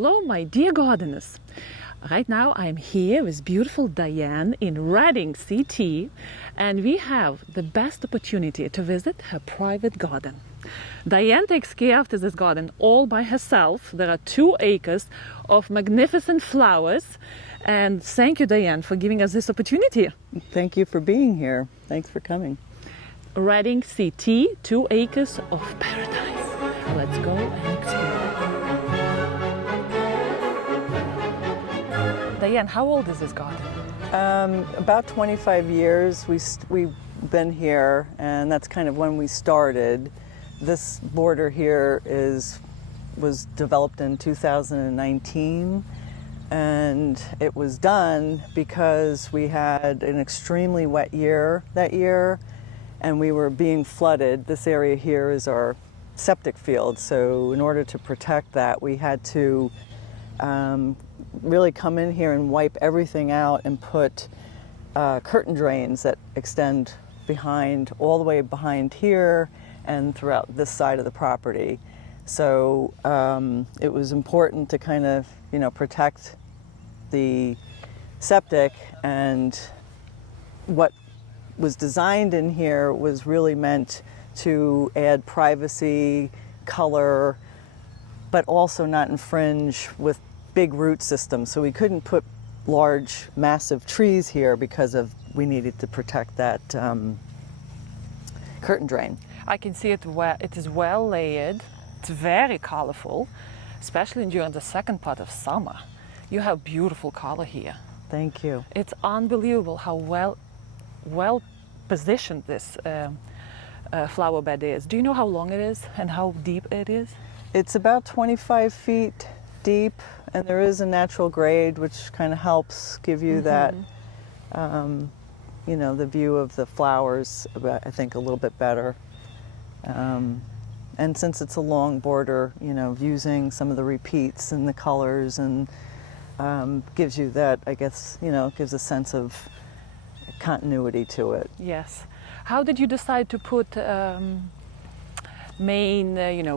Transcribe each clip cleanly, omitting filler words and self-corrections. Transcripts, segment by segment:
Hello, my dear gardeners. Right now I'm here with beautiful Diane in Reading, CT, and we have the best opportunity to visit her private garden. Diane takes care of this garden all by herself. There are 2 acres of magnificent flowers, and thank you, Diane, for giving us this opportunity. Thank you for being here. Thanks for coming. Reading, CT, 2 acres of paradise. Let's go and explore. Diane, how old is this garden? About 25 years we've been here, and that's kind of when we started. This border here was developed in 2019, and it was done because we had an extremely wet year that year, and we were being flooded. This area here is our septic field, so in order to protect that, we had to really come in here and wipe everything out and put curtain drains that extend behind, all the way behind here and throughout this side of the property. So it was important to kind of, protect the septic, and what was designed in here was really meant to add privacy, color, but also not infringe with big root systems. So we couldn't put large, massive trees here because we needed to protect that curtain drain. I can see it is well layered. It's very colorful, especially during the second part of summer. You have beautiful color here. Thank you. It's unbelievable how well positioned this flower bed is. Do you know how long it is and how deep it is? It's about 25 feet deep, and there is a natural grade which kind of helps give you that, the view of the flowers, I think, a little bit better. And since it's a long border, using some of the repeats and the colors and gives you that, I guess, gives a sense of continuity to it. Yes. How did you decide to put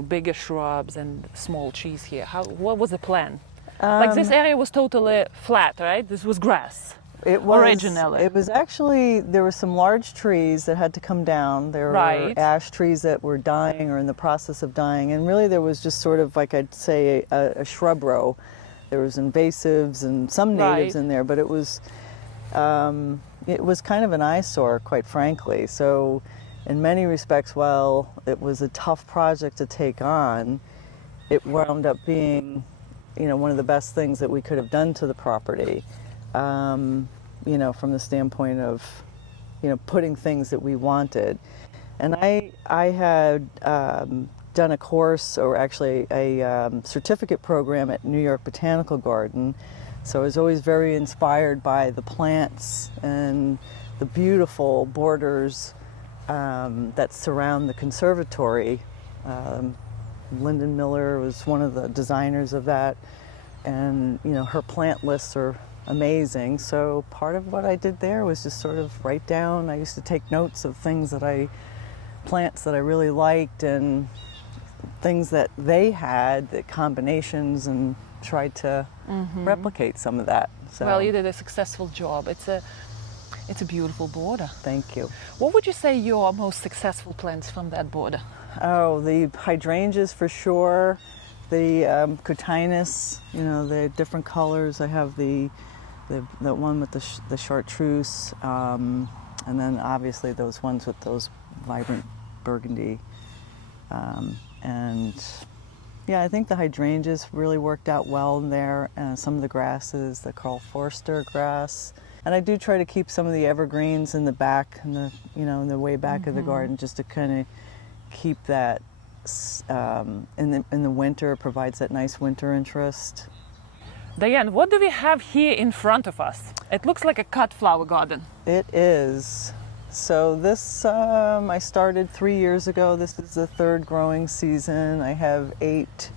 bigger shrubs and small trees here? What was the plan? Like this area was totally flat, right? This was grass. It was originally. It was actually, there were some large trees that had to come down. There were ash trees that were dying or in the process of dying, and really there was just sort of, like, I'd say, a shrub row. There was invasives and some natives in there, but it was kind of an eyesore, quite frankly. So in many respects, while it was a tough project to take on, it wound up being, one of the best things that we could have done to the property, from the standpoint of, putting things that we wanted. And I had done a course, or actually a certificate program at New York Botanical Garden. So I was always very inspired by the plants and the beautiful borders that surround the conservatory. Lyndon Miller was one of the designers of that, and her plant lists are amazing. So part of what I did there was just sort of write down. I used to take notes of plants that I really liked and things that they had, the combinations, and tried to replicate some of that. So. Well, you did a successful job. It's a beautiful border. Thank you. What would you say your most successful plants from that border? Oh, the hydrangeas for sure. The cotinus, the different colors. I have the one with the chartreuse, and then obviously those ones with those vibrant burgundy. And yeah, I think the hydrangeas really worked out well in there. Some of the grasses, the Carl Forster grass. And I do try to keep some of the evergreens in the back, in the way back of the garden, just to kind of keep that in the winter. It provides that nice winter interest. Diane, what do we have here in front of us? It looks like a cut flower garden. It is. So this, I started 3 years ago. This is the 3rd growing season. I have 8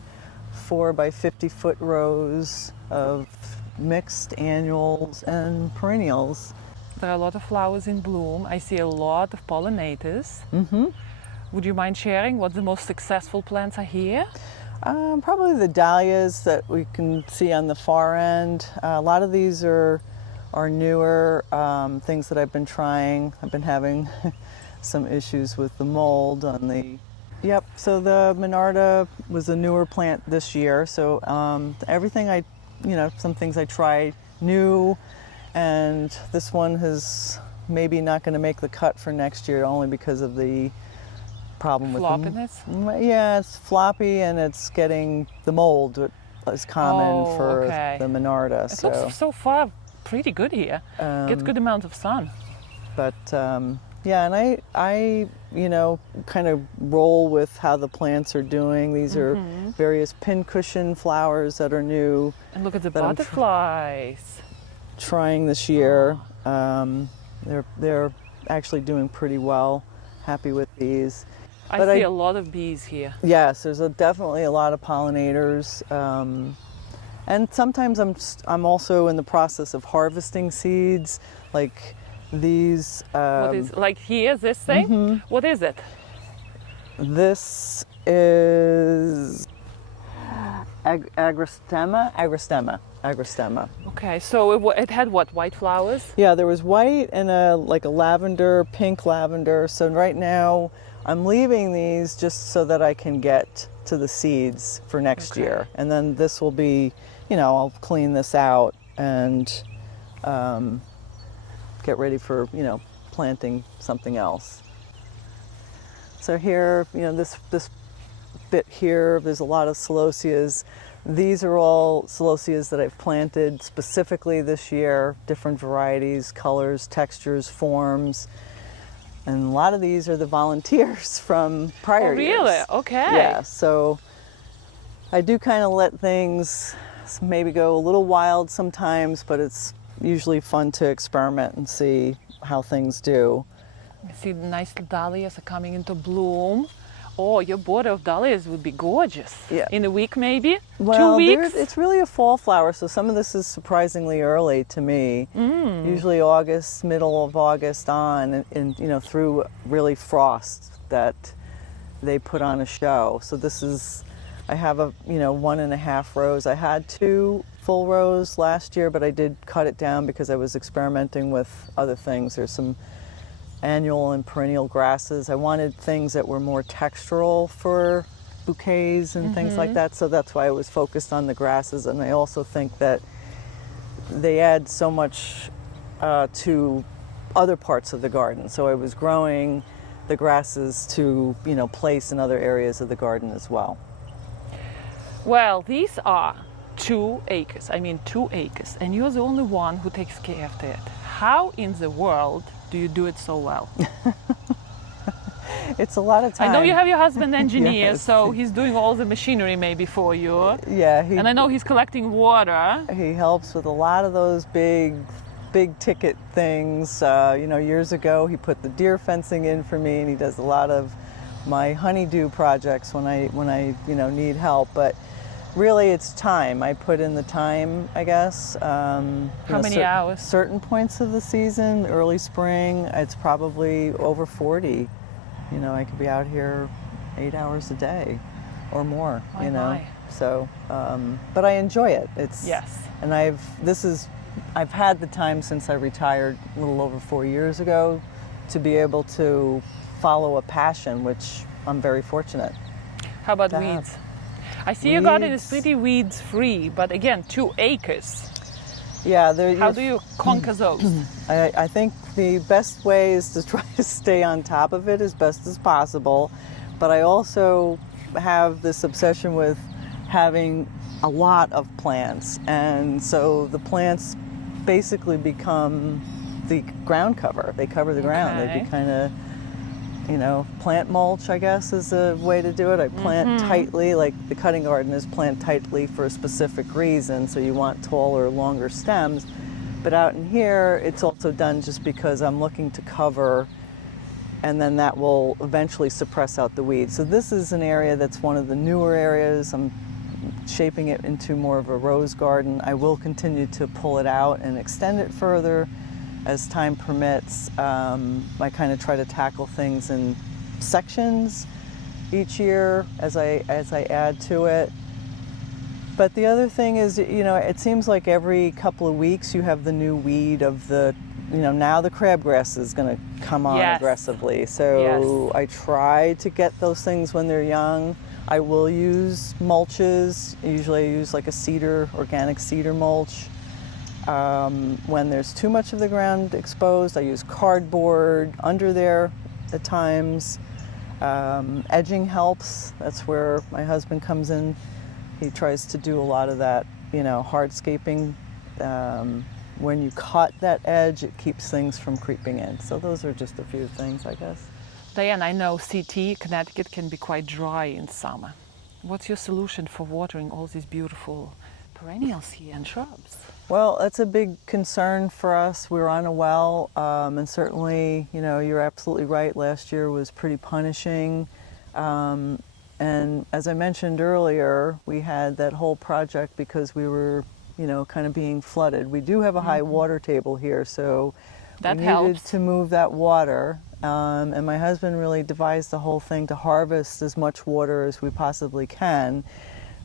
4 by 50 foot rows of mixed annuals and perennials. There are a lot of flowers in bloom. I see a lot of pollinators. Would you mind sharing what the most successful plants are here? Probably the dahlias that we can see on the far end. A lot of these are newer things that I've been trying. I've been having some issues with the mold on the. Yep. So the Monarda was a newer plant this year. So everything some things I tried new, and this one has maybe not going to make the cut for next year only because of the problem with floppiness. Yeah, it's floppy and it's getting the mold is common for the Monarda. It looks so far pretty good here. Gets good amount of sun. But yeah, and I kind of roll with how the plants are doing. These are various pincushion flowers that are new. And look at the butterflies. Trying this year. They're actually doing pretty well. Happy with these. I see a lot of bees here. Yes, there's definitely a lot of pollinators. And sometimes I'm also in the process of harvesting seeds, like these. What is like here? This thing? What is it? This is agrostema. Okay, so it had what, white flowers? Yeah, there was white and a lavender, pink lavender. So right now I'm leaving these just so that I can get to the seeds for next year. And then this will be, I'll clean this out and get ready for, planting something else. So here, this bit here, there's a lot of celoseas. These are all celoseas that I've planted specifically this year, different varieties, colors, textures, forms. And a lot of these are the volunteers from prior years. Oh, really? Okay. Yeah, so I do kind of let things maybe go a little wild sometimes, but it's usually fun to experiment and see how things do. I see the nice dahlias are coming into bloom. Oh, your border of dahlias would be gorgeous. Yeah. In a week, maybe? Well, 2 weeks? It's really a fall flower, so some of this is surprisingly early to me. Usually August, middle of August on, and through really frost that they put on a show. So this is, I have 1.5 rows. I had 2 full rows last year, but I did cut it down because I was experimenting with other things. There's some annual and perennial grasses. I wanted things that were more textural for bouquets and things like that, so that's why I was focused on the grasses. And I also think that they add so much to other parts of the garden. So I was growing the grasses to place in other areas of the garden as well. Well, these are 2 acres. I mean 2 acres, and you're the only one who takes care of it. How in the world do you do it so well? It's a lot of time. I know you have your husband engineer, Yes. so he's doing all the machinery maybe for you. Yeah, And I know he's collecting water. he helps with a lot of those big ticket things. Years ago he put the deer fencing in for me, and he does a lot of my honeydew projects when I need help. But really, it's time. I put in the time, I guess. How many hours? Certain points of the season, early spring, it's probably over 40. I could be out here 8 hours a day or more. My. So, but I enjoy it. Yes. And I've had the time since I retired a little over 4 years ago to be able to follow a passion, which I'm very fortunate. How about to weeds? have. I see your garden is pretty weeds free, but again, 2 acres. Yeah. How do you conquer those? I think the best way is to try to stay on top of it as best as possible. But I also have this obsession with having a lot of plants. And so the plants basically become the ground cover. They cover the ground. They be kind of, plant mulch, I guess, is a way to do it. I plant tightly, like the cutting garden is plant tightly for a specific reason. So you want taller, longer stems. But out in here, it's also done just because I'm looking to cover, and then that will eventually suppress out the weeds. So this is an area that's one of the newer areas. I'm shaping it into more of a rose garden. I will continue to pull it out and extend it further as time permits. I kind of try to tackle things in sections, each year as I add to it. But the other thing is, it seems like every couple of weeks you have the new weed of the, now the crabgrass is going to come on Yes. aggressively. So Yes. I try to get those things when they're young. I will use mulches. Usually I use like a organic cedar mulch. When there's too much of the ground exposed, I use cardboard under there at times. Edging helps. That's where my husband comes in. He tries to do a lot of that, hardscaping. When you cut that edge, it keeps things from creeping in. So those are just a few things, I guess. Diane, I know CT, Connecticut, can be quite dry in summer. What's your solution for watering all these beautiful perennials here and shrubs? Well, that's a big concern for us. We're on a well, and certainly, you're absolutely right. Last year was pretty punishing. And as I mentioned earlier, we had that whole project because we were, kind of being flooded. We do have a high water table here, so That we needed helps. to move that water. And my husband really devised the whole thing to harvest as much water as we possibly can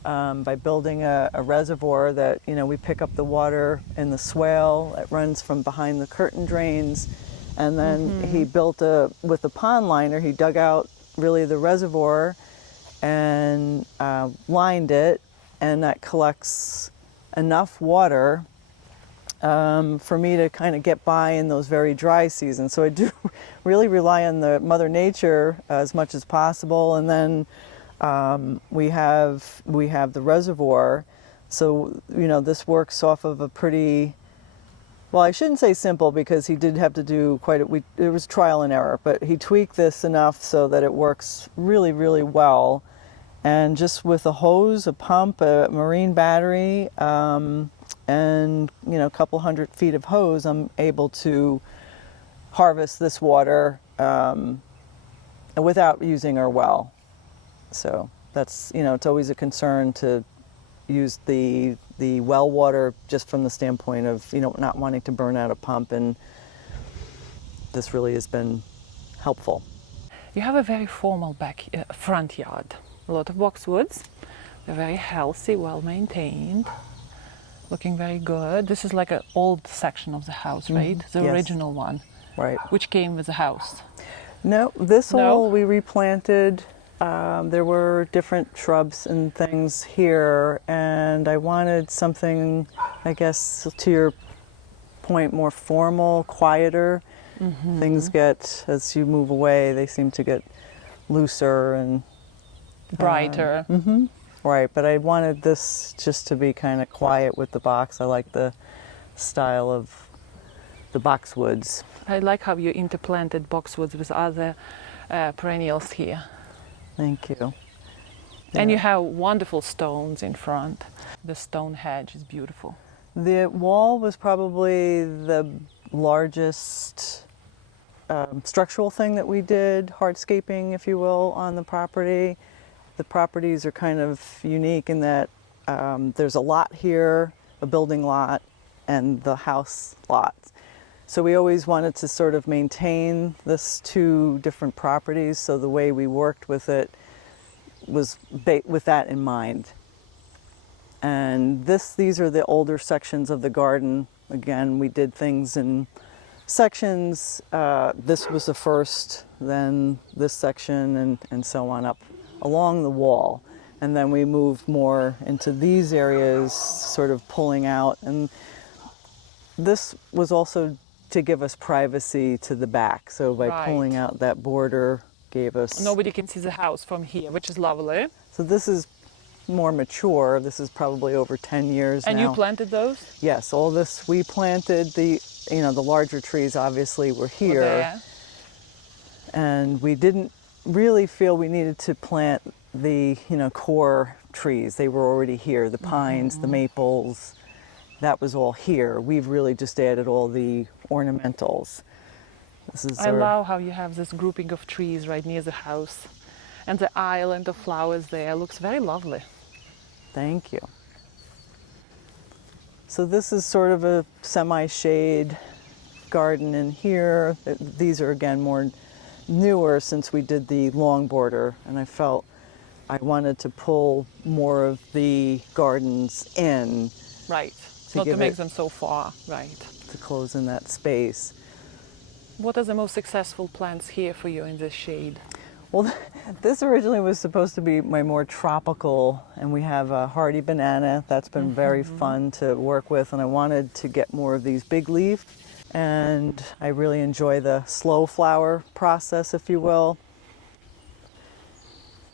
by building a reservoir that, we pick up the water in the swale. It runs from behind the curtain drains. And then he built with the pond liner, he dug out really the reservoir and lined it, and that collects enough water for me to kind of get by in those very dry seasons. So I do really rely on the Mother Nature as much as possible, and then we have the reservoir. So this works off of a pretty, well, I shouldn't say simple because he did have to do it was trial and error, but he tweaked this enough so that it works really, really well. And just with a hose, a pump, a marine battery, and a couple 100 feet of hose, I'm able to harvest this water without using our well. So that's, it's always a concern to use the well water just from the standpoint of, not wanting to burn out a pump, and this really has been helpful. You have a very formal front yard. A lot of boxwoods. They're very healthy, well maintained, looking very good. This is like an old section of the house, right? The Yes. original one. Right. Which came with the house. No, this No? all we replanted. There were different shrubs and things here, and I wanted something, I guess, to your point, more formal, quieter. Things get, as you move away, they seem to get looser and Brighter. right. But I wanted this just to be kind of quiet with the box. I like the style of the boxwoods. I like how you interplanted boxwoods with other perennials here. Thank you. And you have wonderful stones in front. The stone hedge is beautiful. The wall was probably the largest structural thing that we did, hardscaping, if you will, on the property. The properties are kind of unique in that there's a lot here, a building lot, and the house lot. So we always wanted to sort of maintain this two different properties, so the way we worked with it was with that in mind. And these are the older sections of the garden. Again, we did things in sections. This was the first, then this section, and so on up along the wall. And then we moved more into these areas, sort of pulling out. And this was also to give us privacy to the back. So by Right. pulling out that border gave us... Nobody can see the house from here, which is lovely. So this is more mature. This is probably over 10 years And now. you planted those? Yes, all this we planted. The larger trees obviously were here. There. And we didn't really feel we needed to plant the core trees. They were already here, the pines, the maples, that was all here. We've really just added all the ornamentals. I love how you have this grouping of trees right near the house, and the island of flowers there looks very lovely. Thank you. So this is sort of a semi-shade garden in here. These are again more newer since we did the long border, and I felt I wanted to pull more of the gardens in. Right. To Not to give make it- them so far. Right. to close in that space. What are the most successful plants here for you in this shade? Well, this originally was supposed to be my more tropical, and we have a hardy banana. That's been very fun to work with, and I wanted to get more of these big leaf. And I really enjoy the slow flower process, if you will.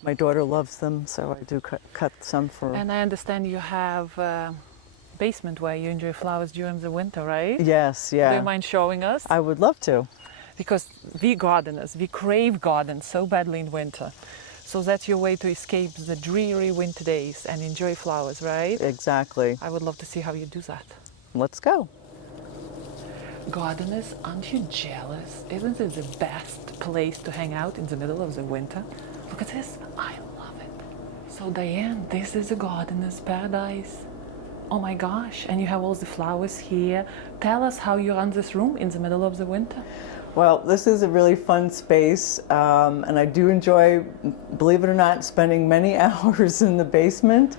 My daughter loves them, so I do cut some for... And I understand you have a basement where you enjoy flowers during the winter, right? Yes, Do yeah. you mind showing us? I would love to. Because we gardeners, we crave gardens so badly in winter. So that's your way to escape the dreary winter days and enjoy flowers, right? Exactly. I would love to see how you do that. Let's go. Gardeners, aren't you jealous? Isn't it the best place to hang out in the middle of the winter? Look at this. I love it. So Diane, this is a gardener's paradise. Oh my gosh, and you have all the flowers here. Tell us how you run this room in the middle of the winter. Well, this is a really fun space, and I do enjoy, believe it or not, spending many hours in the basement.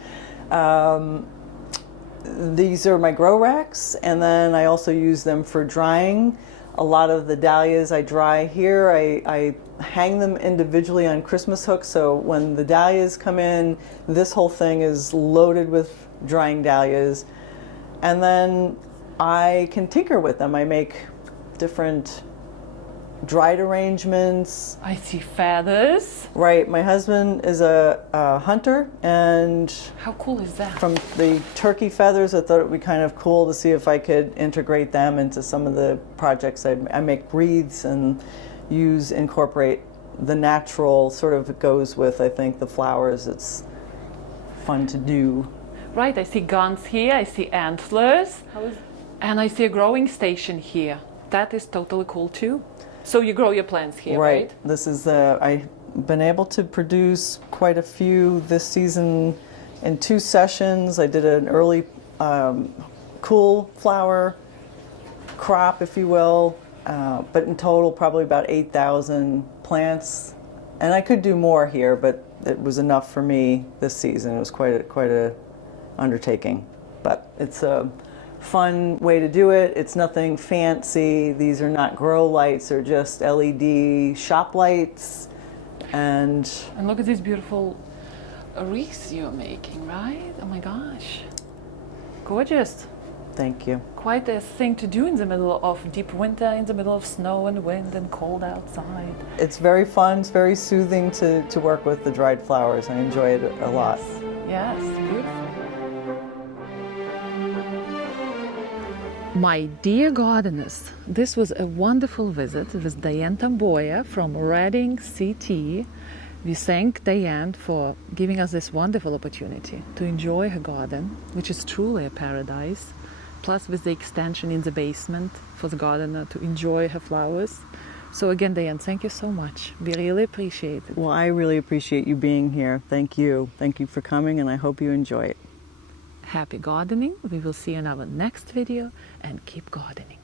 These are my grow racks, and then I also use them for drying. A lot of the dahlias I dry here. I hang them individually on Christmas hooks, so when the dahlias come in, this whole thing is loaded with drying dahlias. And then I can tinker with them. I make different dried arrangements. I see feathers. Right, my husband is a hunter, and How cool is that? from the turkey feathers, I thought it would be kind of cool to see if I could integrate them into some of the projects. I make wreaths and incorporate the natural, sort of it goes with, I think, the flowers. It's fun to do. Right, I see guns here, I see antlers, and I see a growing station here. That is totally cool too. So you grow your plants here, right? This is I've been able to produce quite a few this season in 2 sessions. I did an early cool flower crop, if you will, but in total probably about 8,000 plants. And I could do more here, but it was enough for me this season. It was quite a undertaking, but it's a fun way to do it. It's nothing fancy. These are not grow lights, they're just LED shop lights. And look at these beautiful wreaths you're making, right? Oh my gosh. Gorgeous. thank you. Quite a thing to do in the middle of deep winter, in the middle of snow and wind and cold outside. It's very fun, it's very soothing to work with the dried flowers. I enjoy it a lot. Yes, beautiful. My dear gardeners, this was a wonderful visit with Diane Tamboia from Reading CT. We thank Diane for giving us this wonderful opportunity to enjoy her garden, which is truly a paradise, plus with the extension in the basement for the gardener to enjoy her flowers. So again, Diane, thank you so much. We really appreciate it. Well, I really appreciate you being here. Thank you. Thank you for coming, and I hope you enjoy it. Happy gardening. We will see you in our next video, and keep gardening.